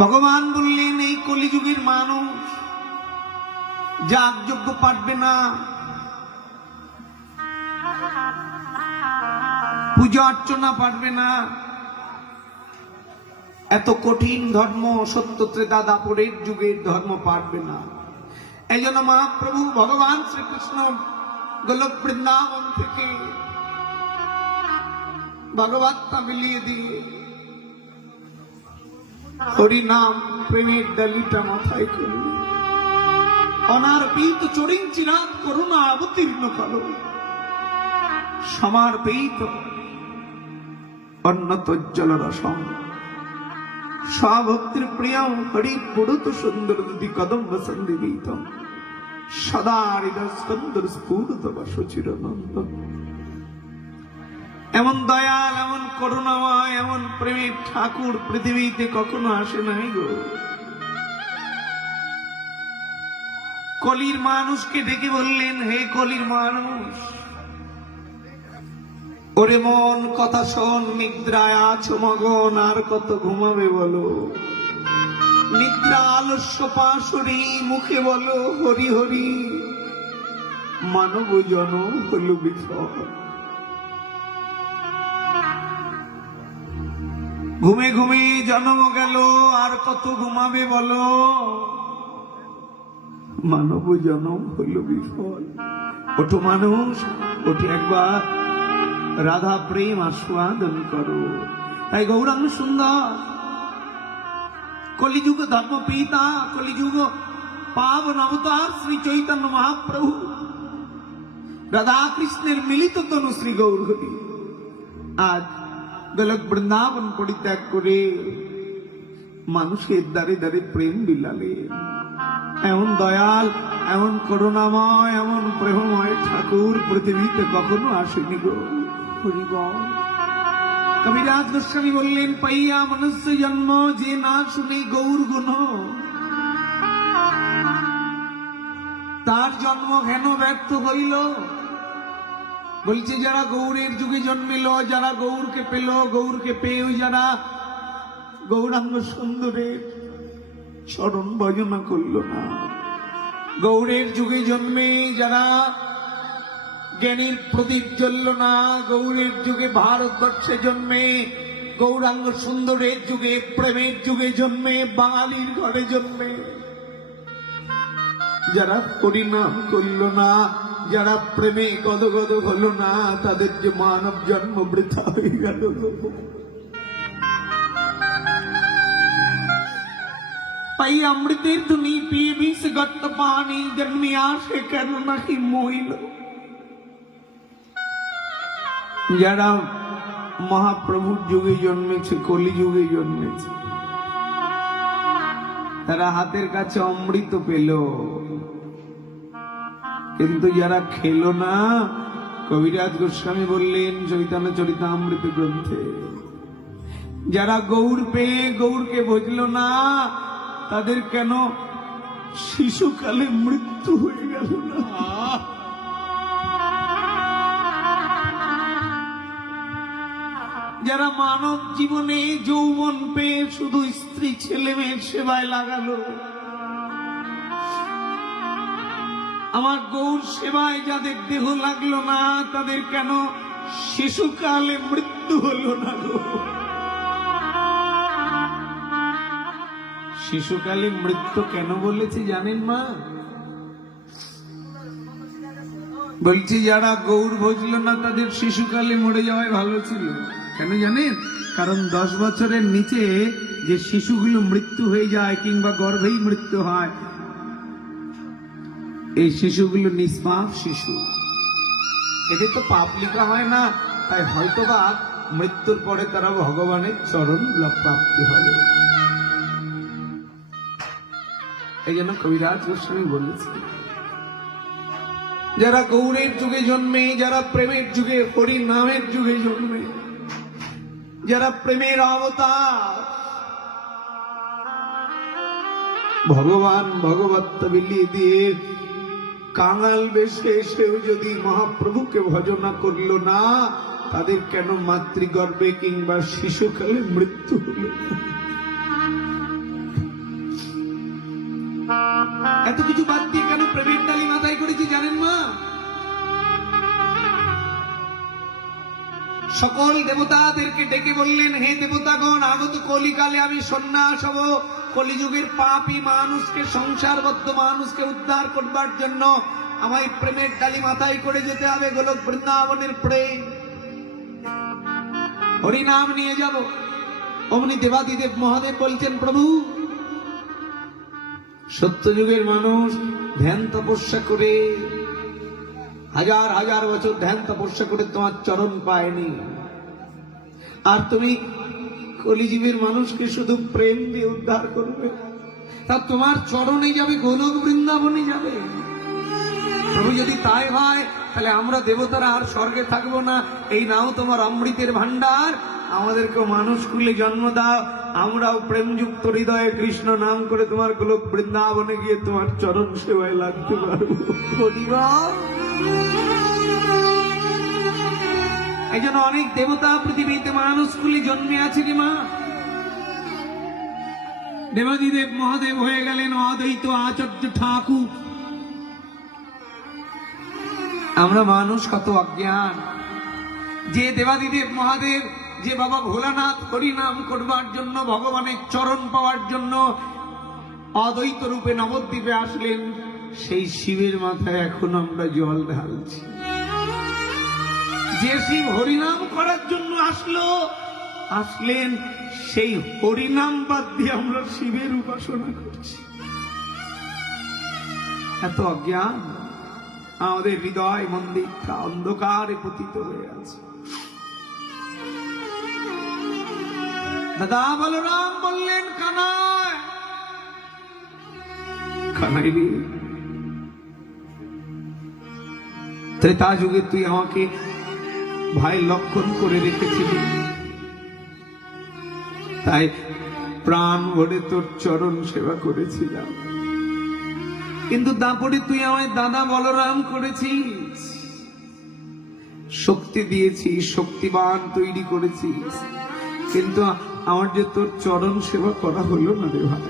ভগবান বললেন, এই কলিযুগের মানুষ যাগযজ্ঞ পারবে না। পূজা অর্চনা পারবে না। এত কঠিন ধর্ম সত্য ত্রেতা দাপরের যুগের ধর্ম পারবে না। এই জন্য মহাপ্রভু ভগবান শ্রীকৃষ্ণ গোলক বৃন্দাবন থেকে ভগবত্তা মিলিয়ে দিয়ে হরিনাম প্রেমের ডালিটা মাথায় করল অনার্পিত চরিং চিরাত করুণা অবতীর্ণ করো। সমার্পিত অন্নতজ্জল রসম। স্বভক্তির প্রিয়ম হরি পুরুত সুন্দর দুদি কদম বসন্দিতম সদা হৃদয় স্কন্দর স্ফুরত বসচির নন্দন এমন দয়াল, এমন করুণাময়, এমন প্রেমের ঠাকুর পৃথিবীতে কখনো আসে নাই গো। কলির মানুষকে ডেকে বললেন, হে কলির মানুষ, ওরে মন, কথা শোন, নিদ্রায় আছো মগন আর কত ঘুমাবে বলো? নিদ্রা আলস্য পাশরি মুখে বলো, হরি হরি মানব জনম হলো বিফল। ঘুমে ঘুমে জন্ম গেল, আর কত ঘুমাবে বলো? মানব জনম হইল বিফল। ওঠো মানুষ, ওঠে একবার। রাধা প্রেম আস্বাদন করো। তাই গৌরাঙ্গ সুন্দর, কলিযুগ ধর্ম পিতা কলিযুগ পাবন অবতার শ্রী চৈতন্য মহাপ্রভু। রাধা কৃষ্ণের মিলিত তনু শ্রী গৌর আজ গোলক বৃন্দাবন পরিত্যাগ করে মানুষের দ্বারে দ্বারে প্রেম বিলালে। এমন দয়াল এমন করুণাময় এমন প্রেমময় ঠাকুর পৃথিবীতে কখনো আসেনি গো। হরি বল। কবিরাজ গোস্বামী বললেন পাইয়া মনুষ্য জন্ম যে না শুনে গৌর গুণ। তার জন্ম হেন ব্যর্থ হইল বলছি, যারা গৌরের যুগে জন্মিল, যারা গৌরকে পেল, গৌরকে পেয়েও যারা গৌরাঙ্গ সুন্দরের স্মরণ ভজনা করল না। গৌরের যুগে জন্মে যারা জ্ঞানীর প্রদীপ জ্বলল না, গৌরের যুগে ভারতবর্ষে জন্মে, গৌরাঙ্গ সুন্দরের যুগে, প্রেমের যুগে জন্মে, বাঙালির ঘরে জন্মে। যারা পরিণাম করল না যারা প্রেমে গদগদ হলো না তাদের যে মানব জন্ম বৃথা হয়ে গেল পাই অমৃতের তুমি পিয়ে বিষ গত্ত পানি জন্মিয়া সে কেন নাকি মহিল যারা মহাপ্রভুর যুগে জন্মেছে কলি যুগে জন্মেছে তারা হাতের কাছে অমৃত পেল কিন্তু যারা খেলো না, কবিরাজ গোস্বামী বললেন চৈতন্য চরিতামৃত গ্রন্থে, যারা গৌর পেয়ে গৌরকে বুঝল না, তাদের কেন শিশুকালে মৃত্যু হয়ে গেল না? যারা মানব জীবনে যৌবন পেয়ে শুধু স্ত্রী ছেলে মেয়ের সেবায় লাগালো আমার গৌর সেবায় যাদের দেহ লাগল না, তাদের কেন শিশুকালে মৃত্যু হলো না গো? শিশুকালে মৃত্যু কেন বলেছি জানেন মা? বলছি যারা গৌর ভজল না, তাদের শিশুকালে মরে যাওয়াই ভালো ছিল। কেন জানেন? কারণ দশ বছরের নিচে যে শিশুগুলো মৃত্যু হয়ে যায় কিংবা গর্ভেই মৃত্যু হয় এই শিশুগুলো নিষ্পাপ শিশু। এদের তো পাপ লেখা হয় না, তাই হয়তো বা মৃত্যুর পরে তারা ভগবানের চরণ প্রাপ্তি হবে। এই জন্য কবিরাজ গোস্বামী বলেছে যারা গৌরের যুগে জন্মে, যারা প্রেমের যুগে হরি নামের যুগে জন্মে, যারা প্রেমের অবতার, ভগবান ভগবত বিলিয়ে দিয়ে কাঙাল বেশে এসেও যদি মহাপ্রভুকে ভজনা করল না, তাদের কেন মাতৃগর্ভে কিংবা শিশুকালে মৃত্যু হল এত কিছু বাদ দিয়ে কেন প্রেমের ডালি মাথায় করেছি জানেন মা? সকল দেবতাদেরকে ডেকে বললেন, হে দেবতাগণ, আগত কলিকালে আমি সন্ন্যাস হব। কলিযুগের পাপী মানুষকে, সংসারবদ্ধ মানুষকে উদ্ধার করবার জন্য আমায় প্রেমের ডালি মাথায় করে যেতে হবে গোলক বৃন্দাবনের প্রেম। হরিনাম নিয়ে যাব। অমনি দেবাদিদেব মহাদেব বলছেন, প্রভু, সত্যযুগের মানুষ ধ্যান তপস্যা করে, হাজার হাজার বছর ধ্যান তপস্যা করে তোমার চরণ পায়নি। আর তুমি কলিজীবের মানুষকে শুধু প্রেম দিয়ে উদ্ধার করবে। তা তোমার চরণে যাবে, গোলক বৃন্দাবনে যাবে। প্রভু, যদি তাই হয়, তাহলে আমরা দেবতারা আর স্বর্গে থাকব না। এই নাও তোমার অমৃতের ভান্ডার আমাদেরকে মানুষ কুলে জন্ম দাও। আমরাও প্রেমযুক্ত হৃদয়ে কৃষ্ণ নাম করে তোমার গোলক বৃন্দাবনে গিয়ে তোমার চরণ সেবায় লাগতে পারব। এই জন্য অনেক দেবতা পৃথিবীতে মানুষ কুলে জন্মে আছে রে মা। দেবাদিদেব মহাদেব হয়ে গেলেন অদ্বৈত আচার্য ঠাকুর। আমরা মানুষ কত অজ্ঞান। যে দেবাদিদেব মহাদেব, যে বাবা ভোলানাথ হরিনাম করবার জন্য, ভগবানের চরণ পাওয়ার জন্য অদ্বৈত রূপে নবদ্বীপে আসলেন, সেই শিবের মাথায় এখন আমরা জল ঢালছি। যে শিব হরিনাম করার জন্য আসলো। আসলেন সেই হরিনাম বাদ দিয়ে আমরা শিবের উপাসনা করছি। এত অজ্ঞান, আমাদের হৃদয় মন্দিরটা অন্ধকারে পতিত হয়ে আছে। দাদা বলরাম বললেন, কানায়। কানাই ত্রেতা যুগে তুই আমাকে ভাই লক্ষণ করে রেখেছিলি। তাই প্রাণ ভরে তোর চরণ সেবা করেছিলাম। কিন্তু দাপড়ে তুই আমায় দাদা বলরাম করেছিস। শক্তি দিয়েছিস, শক্তিবান তৈরি করেছিস। কিন্তু আমার যে তোর চরণ সেবা করা হলো না রে ভাই।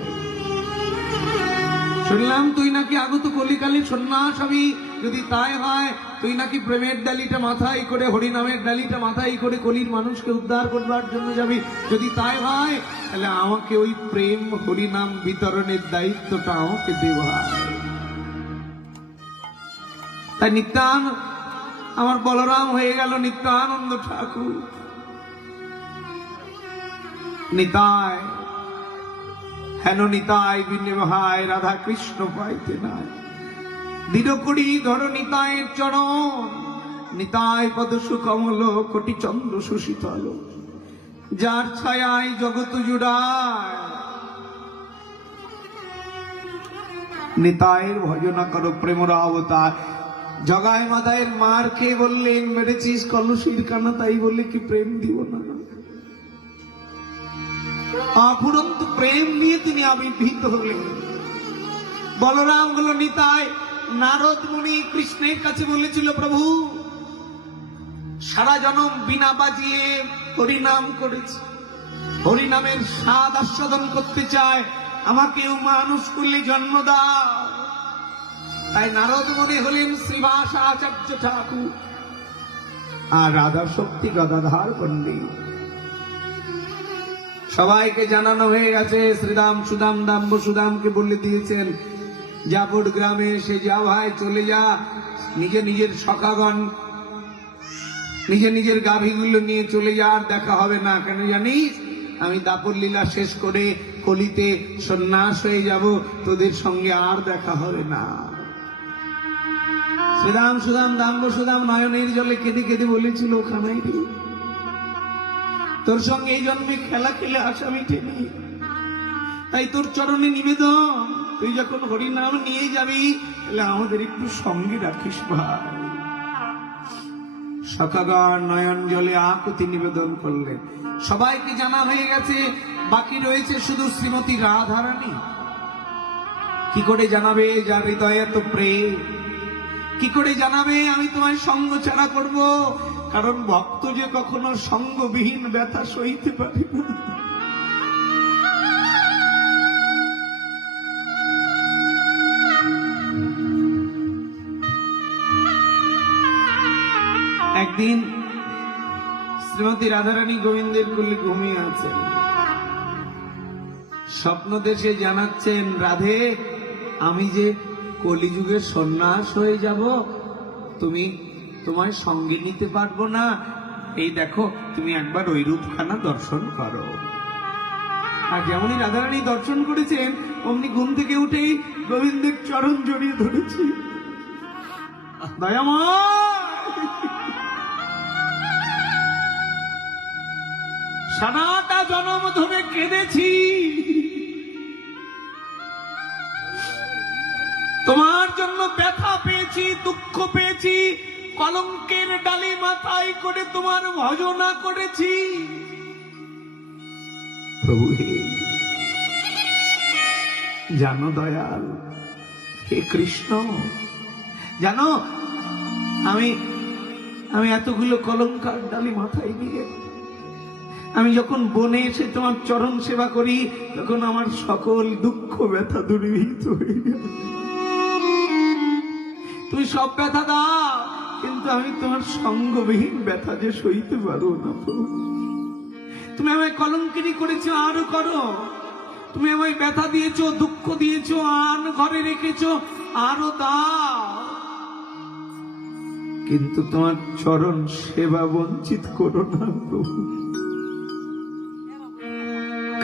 শুনলাম তুই নাকি আগত কলিকালে সন্ন্যাস হবি। যদি তাই হয়, তুই নাকি প্রেমের ডালিটা মাথায় করে, হরিনামের ডালিটা মাথায় করে কলির মানুষকে উদ্ধার করবার জন্য যাবি? যদি তাই হয়, তাহলে আমাকে ওই প্রেম হরিনাম বিতরণের দায়িত্বটা আমাকে দেওয়া। তাই নিত্যান, আমার বলরাম হয়ে গেল নিত্যানন্দ ঠাকুর। নিতায় হেন নিতাই বিনে ভাই রাধা কৃষ্ণ পাইতে নাই। দৃঢ় করি ধর নিতায়ের চরণ নিতায় পদ সুকমল কোটি চন্দ্র সুশীতল যার ছায়ায় জগত জুড়ায়। নিতায়ের ভজনা করো প্রেমর অবতার। জগায় মাদায়ের মার খেয়ে বললেন, মেরেছিস কলসির কানা, তাই বললে কি প্রেম দিব না? অফুরন্ত প্রেম নিয়ে তিনি আবির্ভূত হলেন। বলরাম হলো নিতাই নারদ মুনি কৃষ্ণের কাছে বলেছিল, প্রভু, সারা জনম বিনা বাজিয়ে হরিনাম করেছে। হরিনামের স্বাদ আস্বাদন করতে চায়, আমাকেও মানুষ করলে জন্ম দাও। তাই নারদ মনে হলেন শ্রীবাস আচার্য ঠাকুর। আর রাধা শক্তি গদাধার পণ্ডিত সবাইকে জানানো হয়ে গেছে শ্রীরাম সুদাম দাম সুদামকে বলে দিয়েছেন জাপুর গ্রামে সে যা ভাই চলে যা। নিজে নিজের সখাগণ, নিজে নিজের গাভীগুলো নিয়ে চলে যা, আর দেখা হবে না। কেন জানিস আমি দাপর লীলা শেষ করে কলিতে সন্ন্যাস হয়ে যাব, তোদের সঙ্গে আর দেখা হবে না। শ্রীরাম সুদাম দাম্ব সুদাম নয়নের জলে কেঁদে কেঁদে বলেছিল ওখানে তোর সঙ্গে এই জন্মে খেলা খেলে আশা মিটেনি তাই তোর চরণে নিবেদন। তুই যখন হরিনাম নিয়ে যাবি, তাহলে আমাদের একটু সঙ্গে রাখিস ভাই। সখাগণ নয়ন জলে আকুতি নিবেদন করলেন। সবাইকে জানা হয়ে গেছে, বাকি রয়েছে শুধু শ্রীমতী রাধারানী। কি করে জানাবে যার হৃদয়ে এত প্রেম? কি করে জানাবে আমি তোমায় সঙ্গ ছাড়া করব? কারণ ভক্ত যে কখনো সঙ্গবিহীন ব্যথা সইতে পারে না। শ্রীমতী রাধারানী গোবিন্দের কুলি ঘুমিয়ে আছেন। স্বপ্ন দেশে জানাচ্ছেন, রাধে, আমি যে কলিযুগের সন্ন্যাস হয়ে যাব, তুমি তোমায় সঙ্গে নিতে পারব না। এই দেখো, তুমি একবার ওই রূপখানা দর্শন করো। আর যেমনই রাধারানী দর্শন করেছেন, অমনি ঘুম থেকে উঠেই গোবিন্দের চরণ জড়িয়ে ধরেছি। দয়াময়! সারাটা জনম ধরে কেঁদেছি। তোমার জন্য ব্যথা পেয়েছি, দুঃখ পেয়েছি, কলঙ্কের ডালি মাথায় করে তোমার ভজনা করেছি। প্রভু হে, জানো দয়াল, হে কৃষ্ণ, জানো, আমি আমি এতগুলো কলঙ্কার ডালি মাথায় নিয়ে আমি যখন বনে এসে তোমার চরণ সেবা করি, তখন আমার সকল দুঃখ, ব্যথা দূরীভূত হয়ে যায়। তুমি সব ব্যথা দাও, কিন্তু আমি তোমার সঙ্গবিহীন ব্যথা যে সইতে পারো না তুমি আমায় কলঙ্কিনী করেছ, আরও করো। তুমি আমায় ব্যথা দিয়েছ, দুঃখ দিয়েছ, আন ঘরে রেখেছো, আরও দাও। কিন্তু তোমার চরণ সেবা বঞ্চিত করো না প্রভু।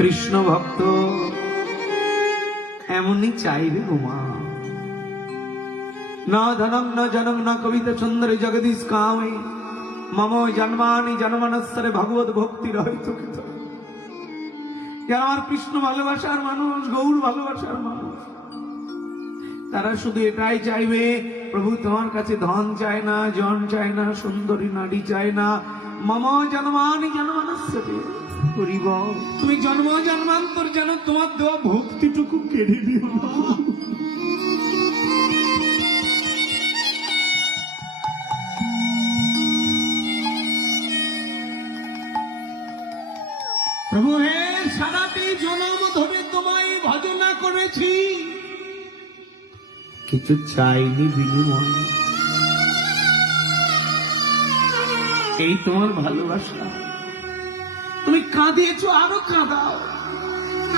কৃষ্ণ ভক্ত, এমনই চাইবে উমা। না ধনং, ন জনং, ন কবিতা সুন্দরী জগদীশ কামে মম জন্মানি জন্মানস্তরে ভগবত ভক্তি রহিত যারা আমার কৃষ্ণ ভালোবাসার মানুষ, গৌর ভালোবাসার মানুষ, তারা শুধু এটাই চাইবে, প্রভু তোমার কাছে ধন চায় না, জন চায় না, সুন্দরী নারী চায় না, মম জন্মানি জন্মানস্তরে করিব। তুমি জন্ম জন্মান্তর যেন তোমার দেওয়া ভক্তিটুকু কেড়ে দিও প্রভু হে, সারাটি জনম ধরে তোমায় ভজনা করেছি। কিছু চাইনি বিনিময়। এই তোমার ভালোবাসা। কাঁদিয়েছো, আরও কাঁদাও।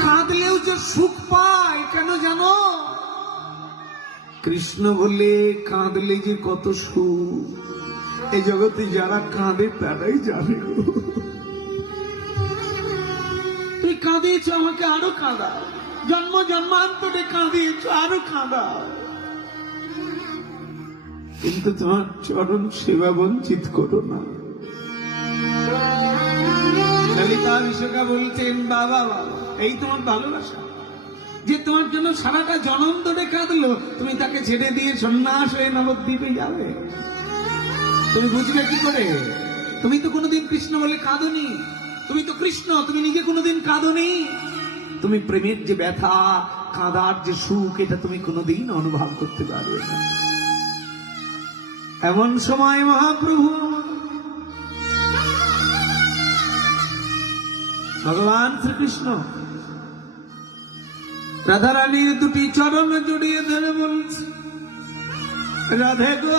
কাঁদলেও যে সুখ পায়, কেন জানো? কৃষ্ণ বলে, কাঁদলে যে কত সুখ। এই জগতে যারা কাঁদে, তারাই জানে। তুমি কাঁদিয়েছ, আমাকে আরও কাঁদাও। জন্ম জন্মান্তরে কাঁদিয়েছ, আরও কাঁদাও। কিন্তু তোমার চরণ সেবা বঞ্চিত করো না। ললিতা বিশ্বকা বলছেন বাবা এই তোমার ভালোবাসা, যে তোমার জন্য সারাটা জনম ধরে কাঁদলো তুমি তাকে ছেড়ে দিয়ে সন্ন্যাস হয়ে নবদ্বীপে যাবে। তুমি বুঝবে কি করে? তুমি তো কোনোদিন কৃষ্ণ বলে কাঁদনি। তুমি তো কৃষ্ণ, তুমি নিজে কোনোদিন কাঁদনি। তুমি প্রেমের যে ব্যথা, কাঁদার যে সুখ, এটা তুমি কোনোদিন অনুভব করতে পারবে এমন সময় মহাপ্রভু ভগবান শ্রীকৃষ্ণ। রাধারানীর দুটি চরণ জড়িয়ে ধরে বলছে রাধে গো।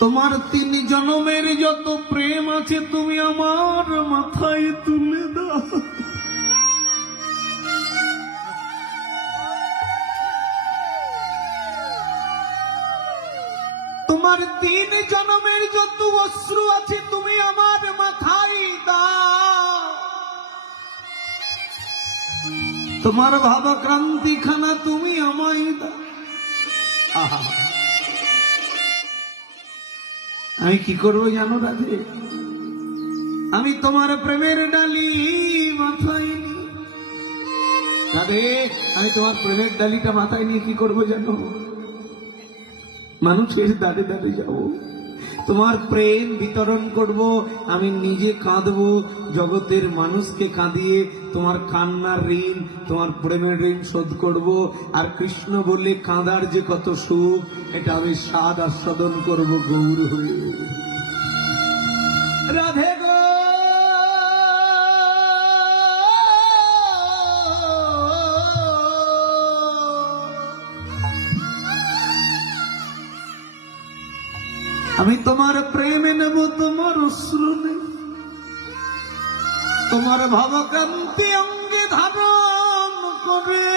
তোমার তিন জনমের যত প্রেম আছে তুমি আমার মাথায় তুলে দাও। তোমার ভাবক্রান্তি খানা তুমি আমায় আমি কি করব জানো রাধে আমি তোমার প্রেমের ডালি মাথায় রাধে আমি তোমার প্রেমের ডালিটা মাথায় নিয়ে কি করব জানো? মানুষের দাঁড়ে দাঁড়ে যাব। তোমার প্রেম বিতরণ করব, আমি নিজে কাঁদবো, জগতের মানুষকে কাঁদিয়ে তোমার কান্নার ঋণ, তোমার প্রেমের ঋণ শোধ করব। আর কৃষ্ণ বললে, কাঁদার যে কত সুখ, এটা আমি স্বাদ আস্বাদন করব গৌর হয়ে। রাধে আমি তোমার প্রেমে নেব তোমার অশ্রু তোমার ভাবকান্তি অঙ্গে ধারণ করে।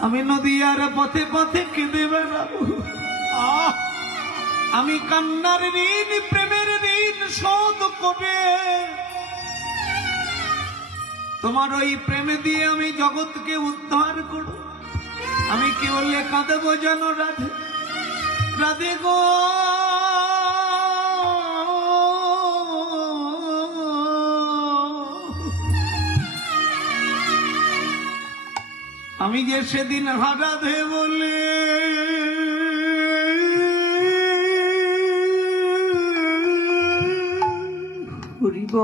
আমি নদীয়ার পথে পথে কেঁদে বেড়াবো! আমি কান্নার ঋণ, প্রেমের ঋণ শোধ করে তোমার ওই প্রেমে দিয়ে আমি জগৎকে উদ্ধার করব। আমি কি বললে কাঁদবো যেন রাধে। রাধে গো! আমি যে সেদিন হারাধে বলে হরিব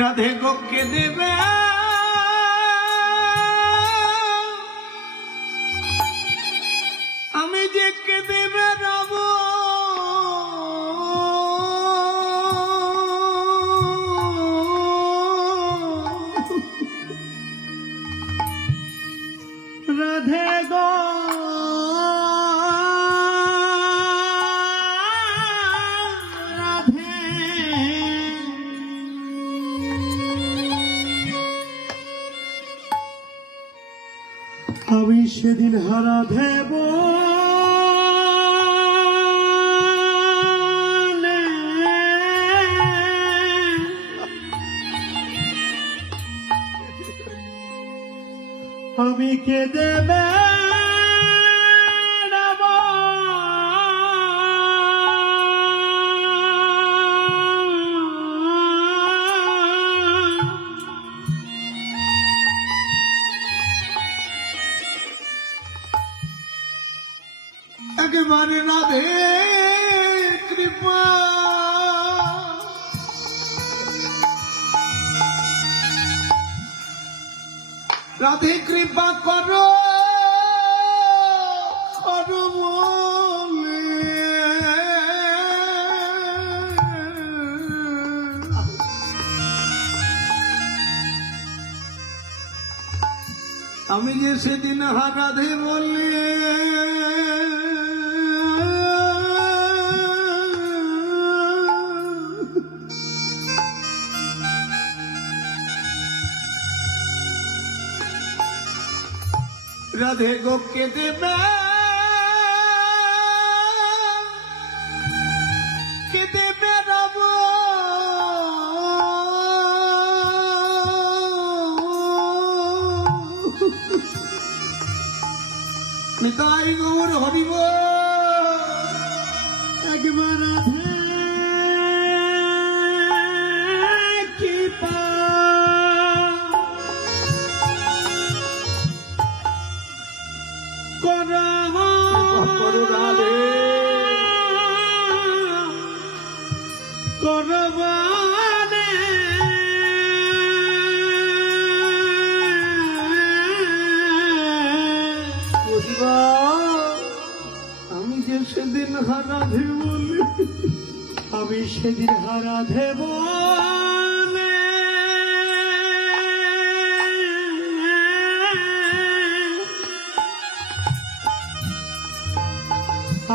রাধে গোকে দেবে আমি আমি সেদিন হারা দেব আমি কে দেবে রাধে কৃপা করো আমি যে সেদিন হারাধে বলি রাধে গোকে দেবে? কে যে সেদিন হারাধে বলি আমি সেদিন হারা দেব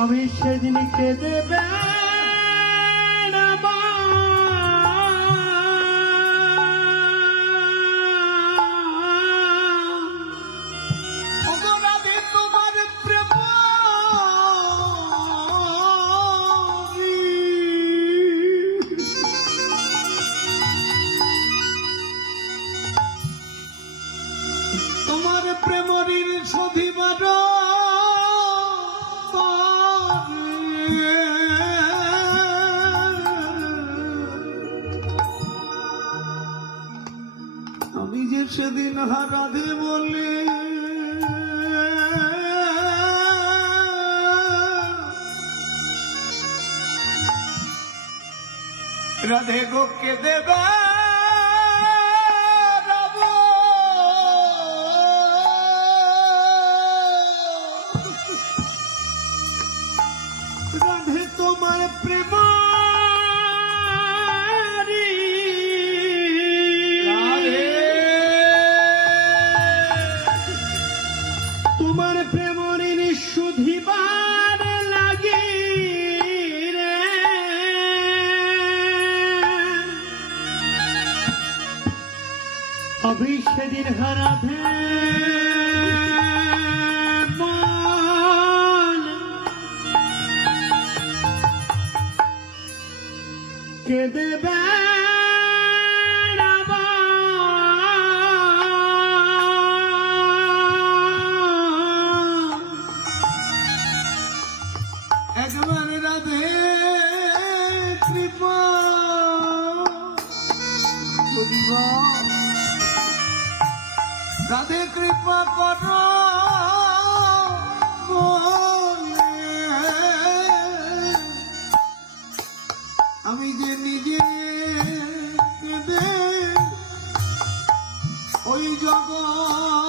আমি সেদিন কে বেড়াবো। আমি যে সেদিন হারাধে বলে রাধে গোকে দেবে রব। তোমার প্রেম ঋণ শুধিবার লাগে রে। অভিষেদিন হারাধে আমি যে নিজে ওই জগৎ